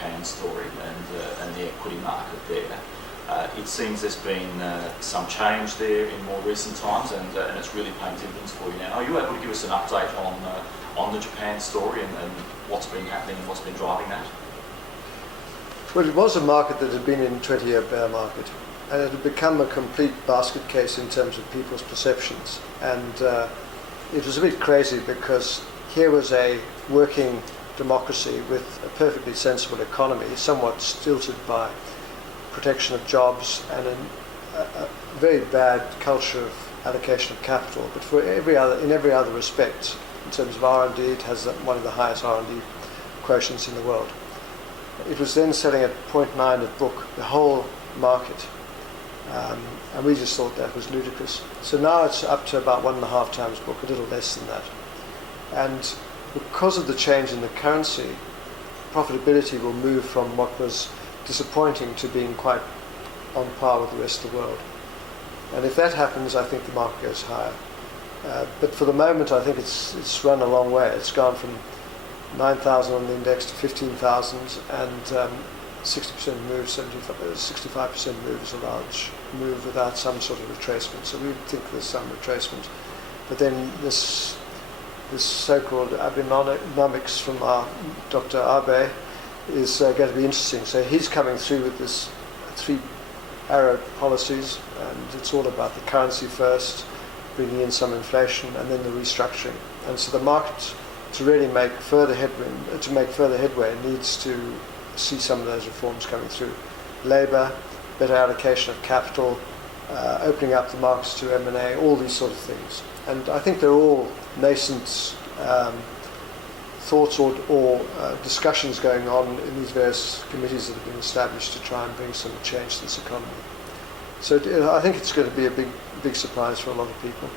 Japan story and the equity market there. It seems there's been some change there in more recent times, and it's really paying dividends for you now. Are you able to give us an update on the Japan story and what's been happening and what's been driving that? Well, it was a market that had been in a 20-year bear market, and it had become a complete basket case in terms of people's perceptions. And it was a bit crazy because here was a working democracy with a perfectly sensible economy, somewhat stilted by protection of jobs and a very bad culture of allocation of capital. But in every other respect, in terms of R&D, it has one of the highest R&D quotients in the world. It was then selling at 0.9 of book, the whole market. And we just thought that was ludicrous. So now it's up to about 1.5 times book, a little less than that. And because of the change in the currency, profitability will move from what was disappointing to being quite on par with the rest of the world. And if that happens, I think the market goes higher. But for the moment, I think it's run a long way. It's gone from 9,000 on the index to 15,000, and 60% move, 65% move is a large move without some sort of retracement. So we think there's some retracement. But then this so-called Abenomics from our Dr. Abe is going to be interesting. So he's coming through with this 3-arrow policies, and it's all about the currency first, bringing in some inflation, and then the restructuring. And so the market, to really make further headway, needs to see some of those reforms coming through. Labour, better allocation of capital, opening up the markets to M&A, all these sort of things. And I think they're all nascent thoughts or discussions going on in these various committees that have been established to try and bring some change to this economy. So I think it's going to be a big surprise for a lot of people.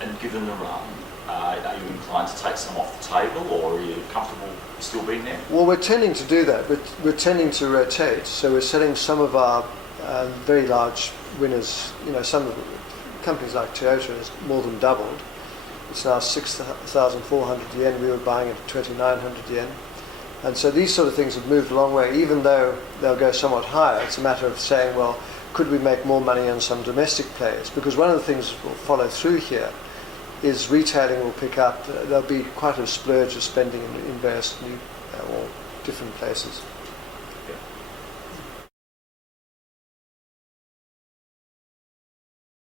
And given the run, are you inclined to take some off the table, or are you comfortable still being there? Well, we're tending to do that. We're tending to rotate. So we're selling some of our very large winners. You know, some of the companies like Toyota has more than doubled. It's now 6,400 yen. We were buying it at 2,900 yen. And so these sort of things have moved a long way. Even though they'll go somewhat higher, it's a matter of saying, well, could we make more money on some domestic players? Because one of the things that will follow through here is retailing will pick up. There'll be quite a splurge of spending in various new or different places.